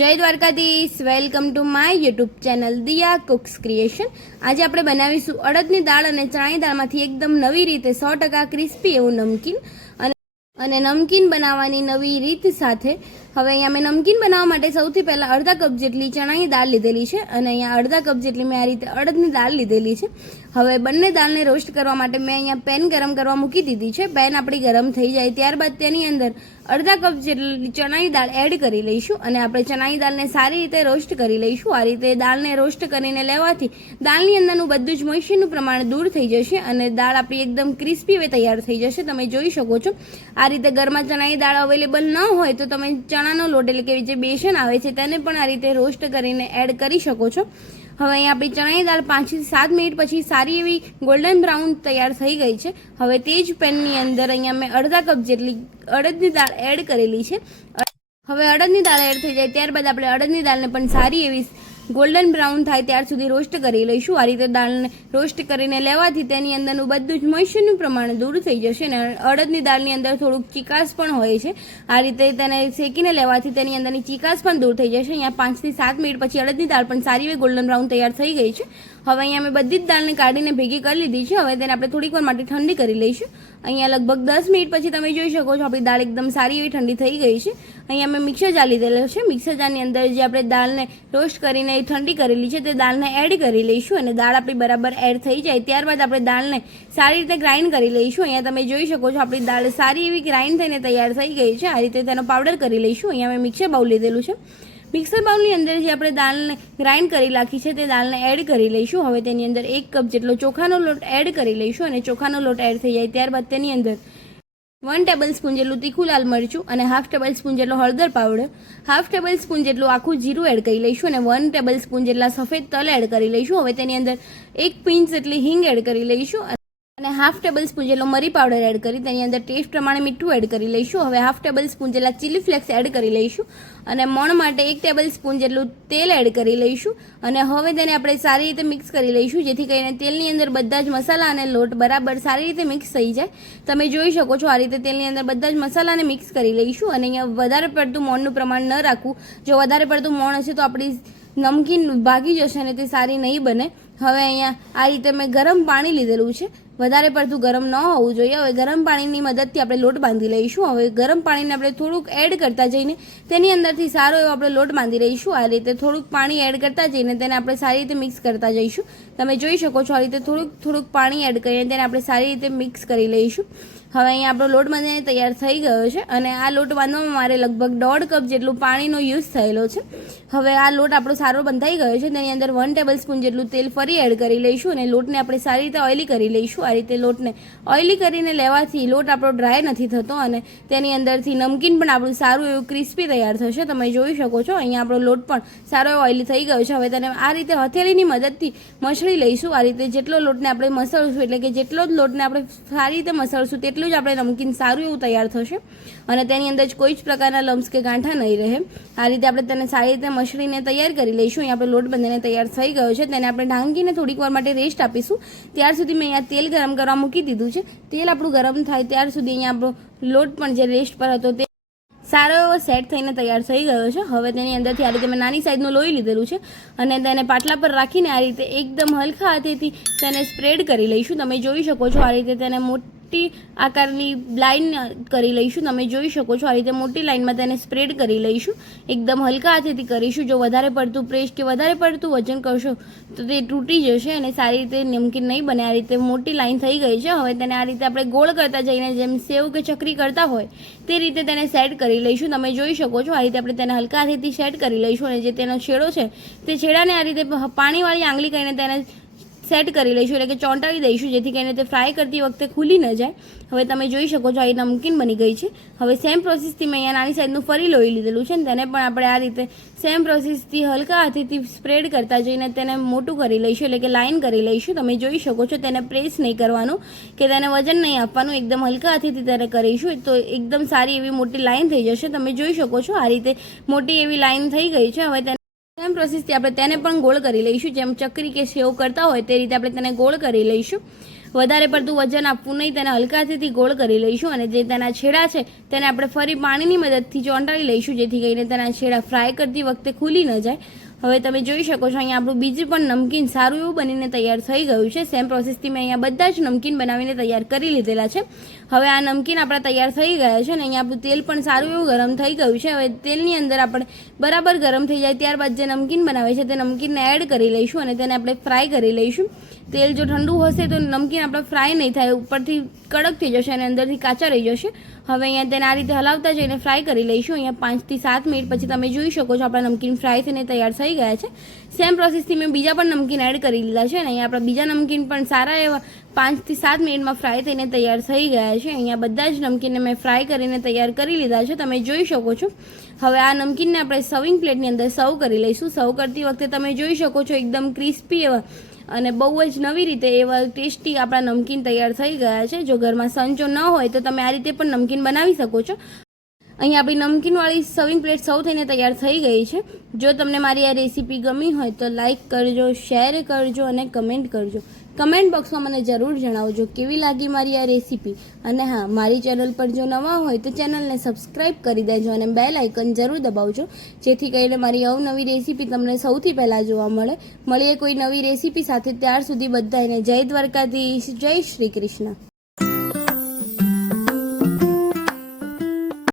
જય Dwarkadhish. Welcome to my YouTube channel Diya cooks creation આજે આપણે બનાવીશું અડદની દાળ અને ચણાની દાળમાંથી એકદમ નવી રીતે સો ટકા ક્રિસ્પી એવું નમકીન. અને અને નમકીન બનાવવાની નવી રીત સાથે હવે અહીંયા મેં નમકીન બનાવવા માટે સૌથી પહેલાં અડધા કપ જેટલી ચણાની દાળ લીધેલી છે અને અહીંયા અડધા કપ જેટલી મેં આ રીતે અડદની દાળ લીધેલી છે. હવે બંને દાળને રોસ્ટ કરવા માટે મેં અહીંયા પેન ગરમ કરવા મૂકી દીધી છે. પેન આપણી ગરમ થઈ જાય ત્યારબાદ તેની અંદર અડધા કપ જેટલી ચણાની દાળ એડ કરી લઈશું અને આપણે ચણાની દાળને સારી રીતે રોસ્ટ કરી લઈશું. આ રીતે દાળને રોસ્ટ કરીને લેવાથી દાળની અંદરનું બધું જ મોઇશ્ચરનું પ્રમાણ દૂર થઈ જશે અને દાળ આપણી એકદમ ક્રિસ્પી હવે તૈયાર થઈ જશે. તમે જોઈ શકો છો. આ રીતે ઘરમાં ચણાની દાળ અવેલેબલ ન હોય તો તમે ચણાનો લોટ એટલે કે જે બેસન આવે છે તેને પણ આ રીતે રોસ્ટ કરીને એડ કરી શકો છો. હવે અહીંયા આપણી ચણાની દાળ પાંચથી સાત મિનિટ પછી સારી એવી ગોલ્ડન બ્રાઉન તૈયાર થઈ ગઈ છે. હવે તે જ પેનની અંદર અહીંયા મેં અડધા કપ જેટલી અડદની દાળ એડ કરેલી છે. હવે અડદની દાળ એડ થઈ જાય, ત્યારબાદ આપણે અડદની દાળને પણ સારી એવી ગોલ્ડન બ્રાઉન થાય ત્યાર સુધી રોસ્ટ કરી લઈશું. આ રીતે દાળને રોસ્ટ કરીને લેવાથી તેની અંદરનું બધું જ મોઇશ્ચરનું પ્રમાણ દૂર થઈ જશે અને અડદની દાળની અંદર થોડુંક ચીકાશ પણ હોય છે. આ રીતે તેને શેકીને લેવાથી તેની અંદરની ચીકાશ પણ દૂર થઈ જશે. અહીંયા પાંચથી સાત મિનિટ પછી અડદની દાળ પણ સારી એવી ગોલ્ડન બ્રાઉન તૈયાર થઈ ગઈ છે. હવે અહીંયા મેં બધી જ દાળને કાઢીને ભેગી કરી લીધી છે. હવે તેને આપણે થોડીક વાર માટે ઠંડી કરી લઈશું. અહીંયા લગભગ દસ મિનિટ પછી તમે જોઈ શકો છો, આપણી દાળ એકદમ સારી એવી ઠંડી થઈ ગઈ છે. અહીંયા મેં મિક્સર જાર લીધેલો છે. મિક્સર જારની અંદર જે આપણે દાળને રોસ્ટ કરીને ઠંડી કરેલી છે, તે દાળને એડ કરી લઈશું અને દાળ આપણી બરાબર એડ થઈ જાય. ત્યારબાદ આપણે દાળને સારી રીતે ગ્રાઇન્ડ કરી લઈશું. અહીંયા તમે જોઈ શકો છો, આપણી દાળ સારી એવી ગ્રાઇન્ડ થઈને તૈયાર થઈ ગઈ છે. આ રીતે તેનો પાવડર કરી લઈશું. અહીંયા મેં મિક્સર બાઉલ લીધેલું છે. મિક્સર બાઉલની અંદર જે આપણે દાળને ગ્રાઇન્ડ કરી રાખી છે તે દાળને એડ કરી લઈશું. હવે તેની અંદર એક કપ જેટલો ચોખાનો લોટ એડ કરી લઈશું અને ચોખાનો લોટ એડ થઈ જાય ત્યારબાદ તેની અંદર વન ટેબલ સ્પૂન જેટલું તીખું લાલ મરચું અને હાફ ટેબલ સ્પૂન જેટલો હળદર પાવડર હાફ ટેબલ સ્પૂન જેટલું આખું જીરું એડ કરી લઈશું અને વન ટેબલ સ્પૂન જેટલા સફેદ તલ એડ કરી લઈશું. હવે તેની અંદર એક પિંચ જેટલી હિંગ એડ કરી લઈશું અને હાફ ટેબલ સ્પૂન જેટલો મરી પાવડર એડ કરી, તેની અંદર ટેસ્ટ પ્રમાણે મીઠું એડ કરી લઈશું. હવે હાફ ટેબલ સ્પૂન જેટલા ચીલી ફ્લેક્સ એડ કરી લઈશું. અને મણ માટે એક ટેબલ સ્પૂન જેટલું તેલ એડ કરી લઈશું. અને હવે તેને આપણે સારી રીતે મિક્સ કરી લઈશું, જેથી કરીને તેલની અંદર બધા જ મસાલા અને લોટ બરાબર સારી રીતે મિક્સ થઈ જાય. તમે જોઈ શકો છો, આ રીતે તેલની અંદર બધા જ મસાલાને મિક્સ કરી લઈશું. અને અહીંયા વધારે પડતું મોણનું પ્રમાણ ન રાખવું. જો વધારે પડતું મોણ હશે તો આપણી નમકીન ભાગી જશે અને તે સારી નહીં બને. હવે અહીંયા આ રીતે મેં ગરમ પાણી લીધેલું છે. વધારે પડતું ગરમ ન હોવું જોઈએ. હવે ગરમ પાણીની મદદથી આપણે લોટ બાંધી લઈશું. હવે ગરમ પાણીને આપણે થોડુંક એડ કરતા જઈને તેની અંદરથી સારો એવો આપણે લોટ બાંધી લઈશું. આ રીતે થોડુંક પાણી એડ કરતા જઈને તેને આપણે સારી રીતે મિક્સ કરતા જઈશું. તમે જોઈ શકો છો આ રીતે થોડુંક થોડુંક પાણી એડ કરીને તેને આપણે સારી રીતે મિક્સ કરી લઈશું. હવે અહીંયા આપણો લોટ બાંધીને તૈયાર થઈ ગયો છે અને આ લોટ બાંધવામાં મારે લગભગ દોઢ કપ જેટલું પાણીનો યુઝ થયેલો છે. હવે આ લોટ આપણો સારો બંધાઈ ગયો છે તેની અંદર વન ટેબલ સ્પૂન જેટલું તેલ ફરી એડ કરી લઈશું અને લોટને આપણે સારી રીતે ઓઇલી કરી લઈશું. આ રીતે લોટને ઓઇલી કરીને લેવાથી લોટ આપણો ડ્રાય નથી થતો અને તેની અંદરથી નમકીન પણ આપણું સારું એવું ક્રિસ્પી તૈયાર થશે. તમે જોઈ શકો છો અહીંયા આપણો લોટ પણ સારો એવો ઓઇલી થઈ ગયો છે. હવે તેને આ રીતે હથેળીની મદદથી મસળી લઈશું. આ રીતે જેટલો લોટને આપણે મસળશું, એટલે કે જેટલો જ લોટને આપણે સારી રીતે મસળશું, તેટલું જ આપણે નમકીન સારું એવું તૈયાર થશે અને તેની અંદર જ કોઈ જ પ્રકારના લમ્સ કે ગાંઠા નહીં રહે. આ રીતે આપણે તેને સારી રીતે મસળીને તૈયાર કરી લઈશું. અહીંયા આપણે લોટ બંધીને તૈયાર થઈ ગયો છે. તેને આપણે ઢાંકીને થોડીક વાર માટે રેસ્ટ આપીશું. ત્યાર સુધી મેં અહીંયા તેલ ગરમ કરવા મૂકી દીધું છે. તેલ આપણું ગરમ થાય ત્યાર સુધી અહીંયા આપણો લોટ પણ જે રેસ્ટ પર હતો તે સારો એવો સેટ થઈને તૈયાર થઈ ગયો છે. હવે તેની અંદરથી આ રીતે મેં નાની સાઇઝનું લોહી લીધેલું છે અને તેને પાટલા પર રાખીને આ રીતે એકદમ હલકા હાથેથી તેને સ્પ્રેડ કરી લઈશું. તમે જોઈ શકો છો આ રીતે તેને મોટી આકારની લાઈન કરી લઈશું. તમે જોઈ શકો છો આ રીતે મોટી લાઈનમાં તેને સ્પ્રેડ કરી લઈશું. એકદમ હલકા હાથેથી કરીશું. જો વધારે પડતું પ્રેસ કે વધારે પડતું વજન કરશો, તો તે તૂટી જશે અને સારી રીતે નમકીન નહીં બને. આ રીતે મોટી લાઈન થઈ ગઈ છે. હવે તેને આ રીતે આપણે ગોળ કરતા જઈને જેમ સેવ કે ચકરી કરતા હોય, તે રીતે તેને સેટ કરી લઈશું. તમે જોઈ શકો છો આ રીતે આપણે તેને હલકા હાથેથી સેટ કરી લઈશું અને જે તેનો છેડો છે, તે છેડાને આ રીતે પાણીવાળી આંગળી કરીને તેને સેટ કરી લઈશું, એટલે કે ચોંટાડી દઈશું, જેથી કરીને તે ફ્રાય કરતી વખતે ખુલી ન જાય. હવે તમે જોઈ શકો છો, આ નમકીન બની ગઈ છે. હવે સેમ પ્રોસેસથી મેં અહીંયા નાની સાઈઝનું ફરી લોહી લીધેલું છે ને તેને પણ આપણે આ રીતે સેમ પ્રોસેસથી હલકા હાથેથી સ્પ્રેડ કરતા જઈને તેને મોટું કરી લઈશું, એટલે કે લાઇન કરી લઈશું. તમે જોઈ શકો છો, તેને પ્રેસ નહીં કરવાનું, કે તેને વજન નહીં આપવાનું, એકદમ હલકા હાથેથી તેને કરીશું. તો એકદમ સારી એવી મોટી લાઇન થઈ જશે. તમે જોઈ શકો છો, આ રીતે મોટી એવી લાઇન થઈ ગઈ છે. હવે તેને સેમ પ્રોસેસથી આપણે તેને પણ ગોળ કરી લઈશું. જેમ ચકરી કે સેવ કરતા હોય તે રીતે આપણે તેને ગોળ કરી લઈશું. વધારે પડતું વજન આપવું નહીં, તેને હલકાથી ગોળ કરી લઈશું અને જે તેના છેડા છે તેને આપણે ફરી પાણીની મદદથી ચોંટાડી લઈશું, જેથી કરીને તેના છેડા ફ્રાય કરતી વખતે ખુલી ન જાય. હવે તમે જોઈ શકો છો, અહીંયા આપણું બીજું પણ નમકીન સારું એવું બનીને તૈયાર થઈ ગયું છે. સેમ પ્રોસેસથી મેં અહીંયા બધા જ નમકીન બનાવીને તૈયાર કરી લીધેલા છે. હવે આ નમકીન આપણા તૈયાર થઈ ગયા છે અને અહીંયા આપણું તેલ પણ સારું એવું ગરમ થઈ ગયું છે. હવે તેલની અંદર આપણે બરાબર ગરમ થઈ જાય ત્યારબાદ જે નમકીન બનાવે છે તે નમકીનને એડ કરી લઈશું અને તેને આપણે ફ્રાય કરી લઈશું. તેલ જો ઠંડુ હશે તો નમકીન આપણે ફ્રાય નહીં થાય, ઉપરથી કડક થઈ જશે અને અંદરથી કાચા રહી જશે. હવે અહીંયા તેને આ રીતે હલાવતા જઈને ફ્રાય કરી લઈશું. અહીંયા પાંચથી સાત મિનિટ પછી તમે જોઈ શકો છો આપણા નમકીન ફ્રાય થઈને તૈયાર થઈ ગયા છે. સેમ પ્રોસેસથી મેં બીજા પણ નમકીન એડ કરી લીધા છે અને અહીંયા આપણા બીજા નમકીન પણ સારા એવા પાંચથી સાત મિનિટમાં ફ્રાય થઈને તૈયાર થઈ ગયા છે. અહીંયા બધા જ નમકીનને મેં ફ્રાય કરીને તૈયાર કરી લીધા છે. તમે જોઈ શકો છો. હવે આ નમકીનને આપણે સર્વિંગ પ્લેટની અંદર સર્વ કરી લઈશું. સર્વ કરતી વખતે તમે જોઈ શકો છો એકદમ ક્રિસ્પી એવા અને બહુ જ નવી રીતે એવા ટેસ્ટી આપણા નમકીન તૈયાર થઈ ગયા છે. જો ઘરમાં સંચો ન હોય તો તમે આ રીતે પણ નમકીન બનાવી શકો છો. અહીં આપણી નમકીનવાળી સર્વિંગ પ્લેટ સૌ થઈને તૈયાર થઈ ગઈ છે. જો તમને મારી આ રેસીપી ગમી હોય તો લાઇક કરજો શેર કરજો અને કમેન્ટ કરજો. કમેન્ટ બોક્સમાં મને જરૂર જણાવજો કેવી લાગી મારી આ રેસીપી. અને હા, મારી ચેનલ પર જો નવા હોય તો ચેનલને સબસ્ક્રાઈબ કરી દેજો અને બેલ આઇકન જરૂર દબાવજો. જેથી કરીને મારી અવનવી રેસીપી તમને સૌથી પહેલાં જોવા મળે. મળીએ કોઈ નવી રેસીપી સાથે ત્યાર સુધી બધાને જય દ્વારકાધીશ, જય શ્રી કૃષ્ણ.